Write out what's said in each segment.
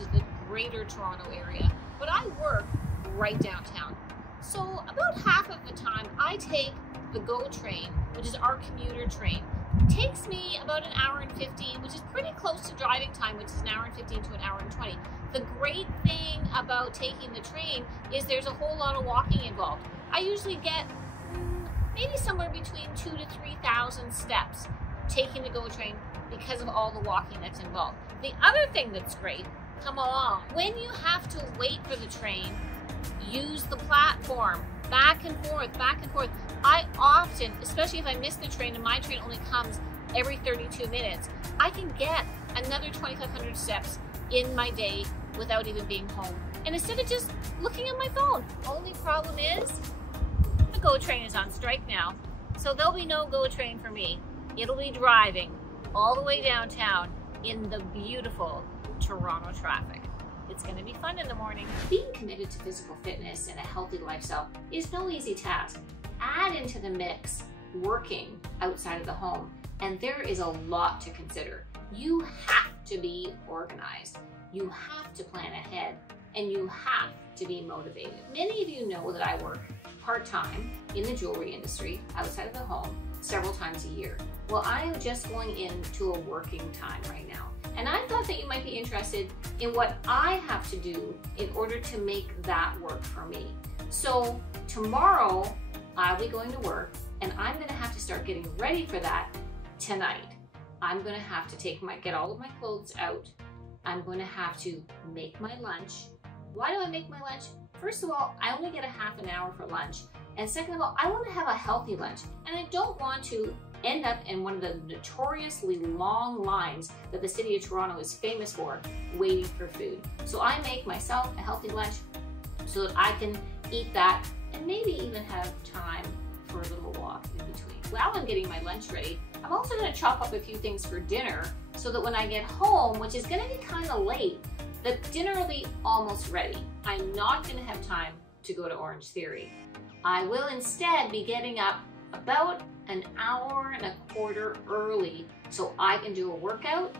which is the greater Toronto area, but I work right downtown. So about half of the time I take the GO train, which is our commuter train. It takes me about an hour and 15, which is pretty close to driving time, which is an hour and 15 to an hour and 20. The great thing about taking the train is there's a whole lot of walking involved. I usually get maybe somewhere between 2,000 to 3,000 steps taking the GO train because of all the walking that's involved. The other thing that's great, come along, when you have to wait for the train, use the platform, back and forth, back and forth. I often, especially if I miss the train and my train only comes every 32 minutes, I can get another 2,500 steps in my day without even being home. And instead of just looking at my phone. Only problem is, the GO train is on strike now. So there'll be no GO train for me. It'll be driving all the way downtown in the beautiful Toronto traffic. It's going to be fun in the morning. Being committed to physical fitness and a healthy lifestyle is no easy task. Add into the mix working outside of the home, and there is a lot to consider. You have to be organized. You have to plan ahead, and you have to be motivated. Many of you know that I work part-time in the jewelry industry outside of the home several times a year. Well, I am just going into a working time right now. And I thought that you might be interested in what I have to do in order to make that work for me. So tomorrow I'll be going to work, and I'm gonna have to start getting ready for that tonight. I'm gonna have to get all of my clothes out. I'm gonna have to make my lunch. Why do I make my lunch? First of all, I only get a half an hour for lunch. And second of all, I want to have a healthy lunch. And I don't want to end up in one of the notoriously long lines that the city of Toronto is famous for, waiting for food. So I make myself a healthy lunch so that I can eat that and maybe even have time for a little walk in between. While I'm getting my lunch ready, I'm also going to chop up a few things for dinner so that when I get home, which is going to be kind of late, the dinner will be almost ready. I'm not going to have time to go to Orange Theory. I will instead be getting up about an hour and a quarter early so I can do a workout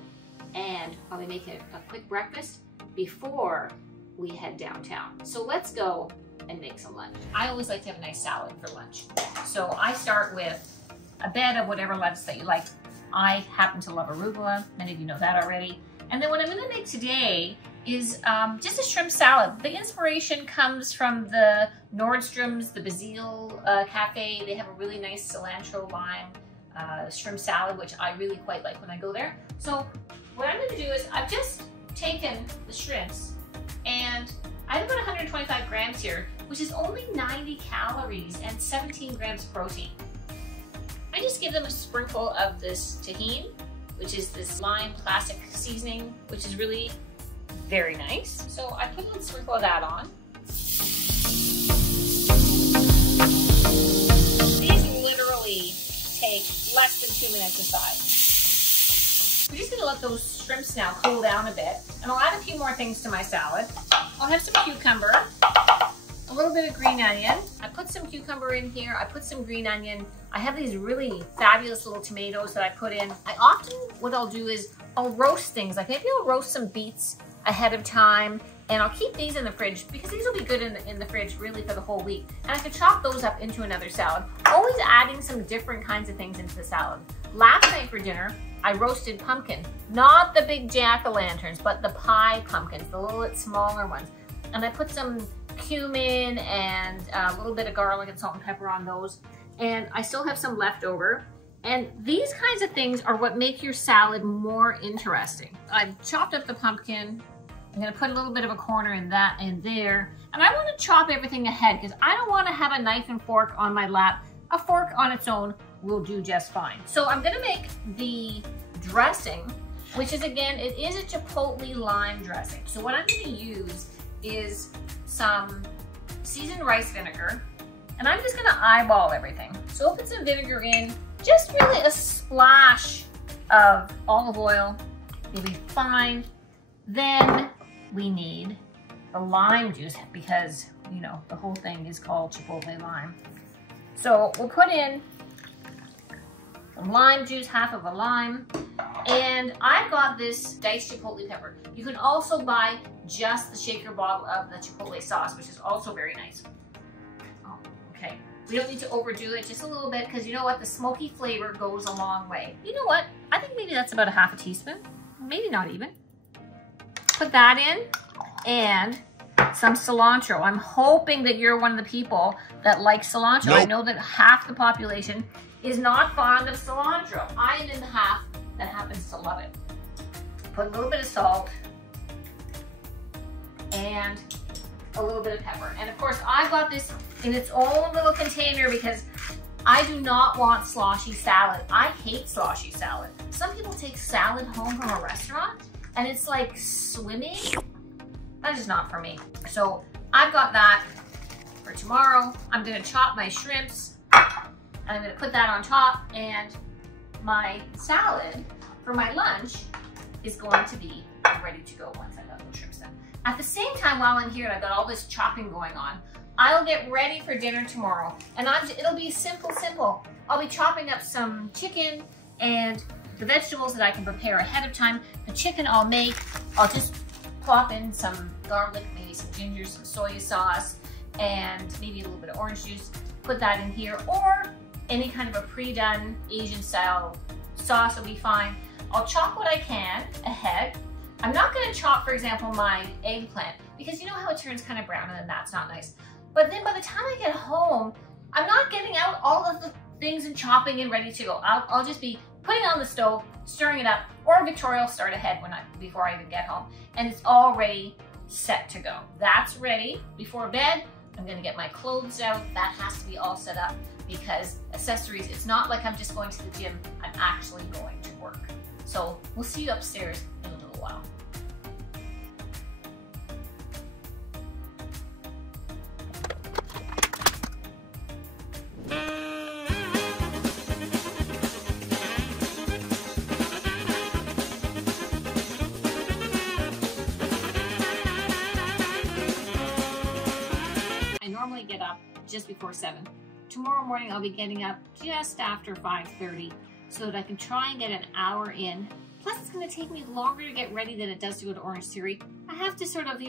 and probably make a quick breakfast before we head downtown. So let's go and make some lunch. I always like to have a nice salad for lunch. So I start with a bed of whatever lettuce that you like. I happen to love arugula. Many of you know that already. And then what I'm gonna make today is just a shrimp salad. The inspiration comes from the Nordstrom's, the Basile Cafe. They have a really nice cilantro lime shrimp salad, which I really quite like when I go there. So what I'm gonna do is I've just taken the shrimps and I have about 125 grams here, which is only 90 calories and 17 grams protein. I just give them a sprinkle of this tahini, which is this lime classic seasoning, which is really very nice. So I put a little sprinkle of that on. These literally take less than 2 minutes aside. We're just gonna let those shrimps now cool down a bit, and I'll add a few more things to my salad. I'll have some cucumber, a little bit of green onion. I put some cucumber in here, I put some green onion. I have these really fabulous little tomatoes that I put in. I often, what I'll do is I'll roast things. Like maybe I'll roast some beets ahead of time, and I'll keep these in the fridge because these will be good in the fridge really for the whole week. And I could chop those up into another salad. Always adding some different kinds of things into the salad. Last night for dinner, I roasted pumpkin. Not the big jack-o'-lanterns, but the pie pumpkins, the little bit smaller ones. And I put some cumin and a little bit of garlic and salt and pepper on those. And I still have some left over. And these kinds of things are what make your salad more interesting. I've chopped up the pumpkin. I'm gonna put a little bit of a corner in there. And I wanna chop everything ahead because I don't wanna have a knife and fork on my lap. A fork on its own will do just fine. So I'm gonna make the dressing, which is again, it is a chipotle lime dressing. So what I'm gonna use is some seasoned rice vinegar, and I'm just gonna eyeball everything. So I'll put some vinegar in, just really a splash of olive oil, you'll be fine. Then we need the lime juice because, you know, the whole thing is called chipotle lime. So we'll put in some lime juice, half of a lime, And I've got this diced chipotle pepper. You can also buy just the shaker bottle of the chipotle sauce, which is also very nice. Oh, okay. We don't need to overdo it, just a little bit, because you know what? The smoky flavor goes a long way. You know what? I think maybe that's about a half a teaspoon. Maybe not even. Put that in, and some cilantro. I'm hoping that you're one of the people that like cilantro. Nope. I know that half the population is not fond of cilantro. I am in the half that happens to love it. Put a little bit of salt and a little bit of pepper. And of course, I've got this in its own little container because I do not want sloshy salad. I hate sloshy salad. Some people take salad home from a restaurant and it's like swimming. That is not for me. So I've got that for tomorrow. I'm gonna chop my shrimps and I'm gonna put that on top, and my salad for my lunch is going to be ready to go once I've got those shrimps done. At the same time, while I'm here and I've got all this chopping going on, I'll get ready for dinner tomorrow. And it'll be simple. I'll be chopping up some chicken and the vegetables that I can prepare ahead of time. The chicken I'll just plop in some garlic, maybe some ginger, some soy sauce, and maybe a little bit of orange juice. Put that in here, or any kind of a pre-done Asian style sauce will be fine. I'll chop what I can ahead. I'm not gonna chop, for example, my eggplant, because you know how it turns kind of brown and then that's not nice. But then by the time I get home, I'm not getting out all of the things and chopping and ready to go. I'll just be putting it on the stove, stirring it up, or Victoria will start ahead before I even get home, and it's already set to go. That's ready. Before bed, I'm gonna get my clothes out. That has to be all set up, because accessories, it's not like I'm just going to the gym, I'm actually going to work. So we'll see you upstairs in a little while. I normally get up just before 7. Tomorrow morning I'll be getting up just after 5:30 so that I can try and get an hour in. Plus it's gonna take me longer to get ready than it does to go to Orange Theory. I have to sort of,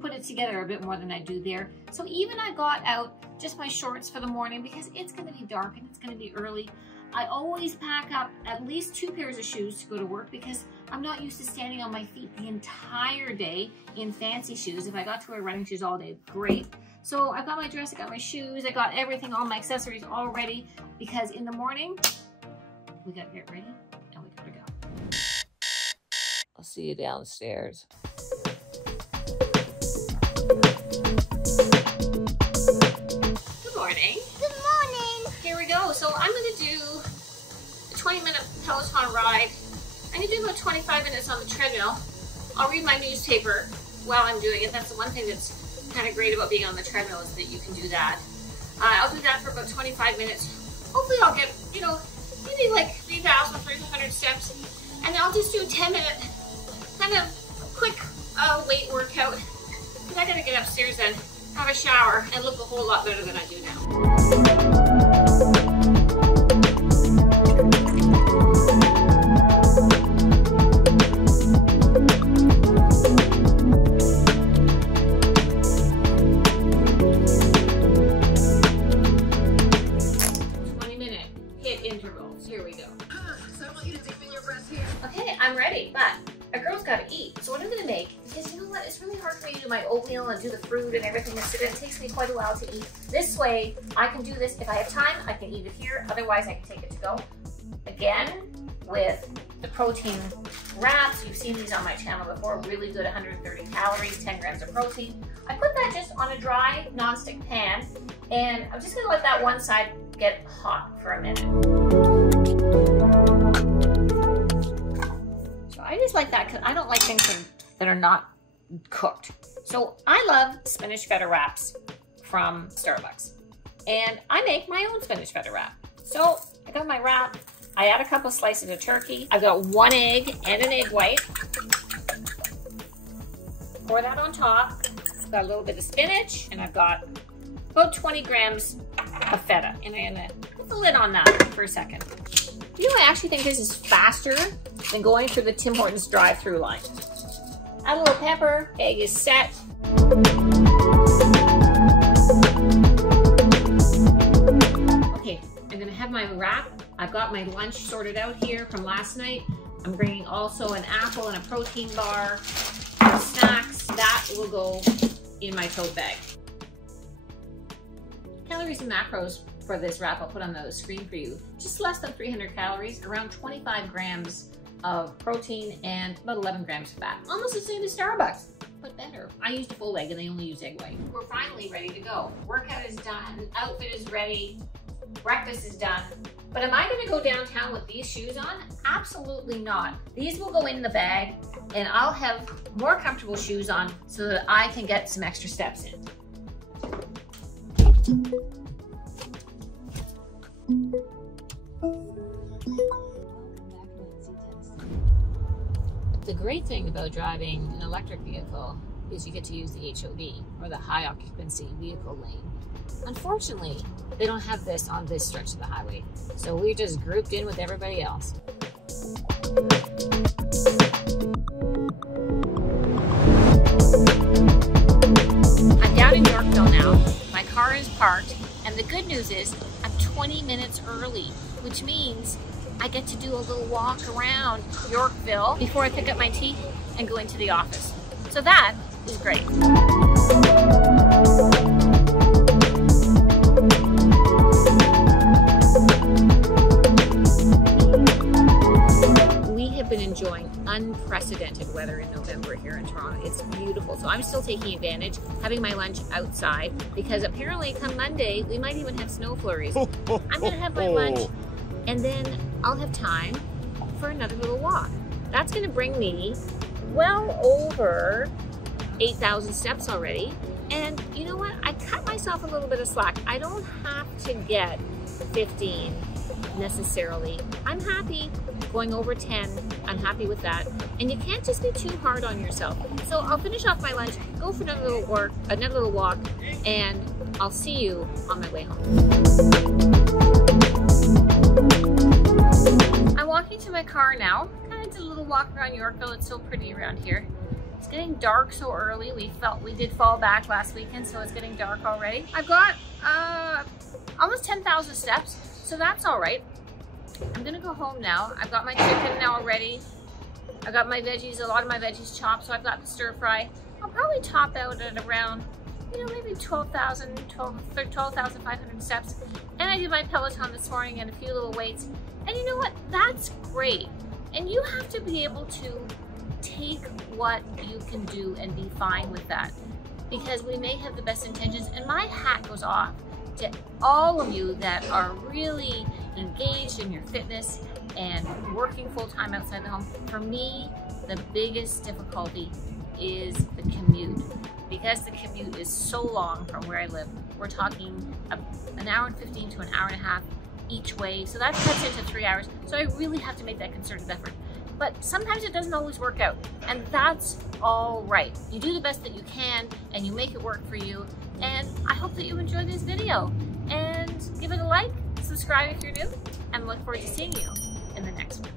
put it together a bit more than I do there. So even I got out just my shorts for the morning because it's gonna be dark and it's gonna be early. I always pack up at least 2 pairs of shoes to go to work because I'm not used to standing on my feet the entire day in fancy shoes. If I got to wear running shoes all day, great. So I got my dress, I got my shoes, I got everything, all my accessories all ready, because in the morning, we gotta get ready and we gotta go. I'll see you downstairs. Good morning. Good morning. Here we go. So I'm gonna do a 20-minute Peloton ride. I'm gonna do about 25 minutes on the treadmill. I'll read my newspaper while I'm doing it. That's the one thing that's kind of great about being on the treadmill, is that you can do that. I'll do that for about 25 minutes. Hopefully I'll get, maybe like 3,300 steps. And then I'll just do a 10-minute kind of quick weight workout. And I gotta get upstairs and have a shower and look a whole lot better than I do now. My oatmeal and do the fruit and everything, so it takes me quite a while to eat. This way, I can do this. If I have time, I can eat it here. Otherwise, I can take it to go. Again, with the protein wraps, you've seen these on my channel before. Really good, 130 calories, 10 grams of protein. I put that just on a dry non-stick pan, and I'm just gonna let that one side get hot for a minute. So I just like that because I don't like things that are not cooked. So I love spinach feta wraps from Starbucks, and I make my own spinach feta wrap. So I got my wrap, I add a couple slices of turkey, I've got 1 egg and an egg white, pour that on top, I've got a little bit of spinach, and I've got about 20 grams of feta, and I'm gonna put the lid on that for a second. I actually think this is faster than going through the Tim Hortons drive-through line. Add a little pepper, egg is set. Okay, I'm gonna have my wrap. I've got my lunch sorted out here from last night. I'm bringing also an apple and a protein bar, snacks. That will go in my tote bag. Calories and macros for this wrap I'll put on the screen for you. Just less than 300 calories, around 25 grams of protein and about 11 grams of fat. Almost the same as Starbucks, but better. I used a full egg and they only use egg white. We're finally ready to go. Workout is done, outfit is ready, breakfast is done. But am I gonna go downtown with these shoes on? Absolutely not. These will go in the bag and I'll have more comfortable shoes on so that I can get some extra steps in. The great thing about driving an electric vehicle is you get to use the HOV, or the high occupancy vehicle lane. Unfortunately, they don't have this on this stretch of the highway, so we're just grouped in with everybody else. I'm down in Yorkville now. My car is parked, and the good news is I'm 20 minutes early, which means I get to do a little walk around Yorkville before I pick up my tea and go into the office. So that is great. We have been enjoying unprecedented weather in November here in Toronto. It's beautiful. So I'm still taking advantage, having my lunch outside, because apparently come Monday, we might even have snow flurries. I'm gonna have my lunch and then I'll have time for another little walk. That's gonna bring me well over 8,000 steps already. And you know what? I cut myself a little bit of slack. I don't have to get 15 necessarily. I'm happy going over 10. I'm happy with that. And you can't just be too hard on yourself. So I'll finish off my lunch, go for another little walk, and I'll see you on my way home. I'm walking to my car now. Kind of did a little walk around Yorkville. It's so pretty around here. It's getting dark so early. We did fall back last weekend, so it's getting dark already. I've got almost 10,000 steps, so that's all right. I'm gonna go home now. I've got my chicken now ready. I've got my veggies, a lot of my veggies chopped, so I've got the stir fry. I'll probably top out at around, you know, maybe 12,500 steps. And I did my Peloton this morning and a few little weights. And you know what? That's great. And you have to be able to take what you can do and be fine with that, because we may have the best intentions. And my hat goes off to all of you that are really engaged in your fitness and working full-time outside the home. For me, the biggest difficulty is the commute, because the commute is so long from where I live. We're talking an hour and 15 to an hour and a half each way, so that cuts into 3 hours. So I really have to make that concerted effort. But sometimes it doesn't always work out, and that's all right. You do the best that you can, and you make it work for you. And I hope that you enjoyed this video, and give it a like, subscribe if you're new, and look forward to seeing you in the next one.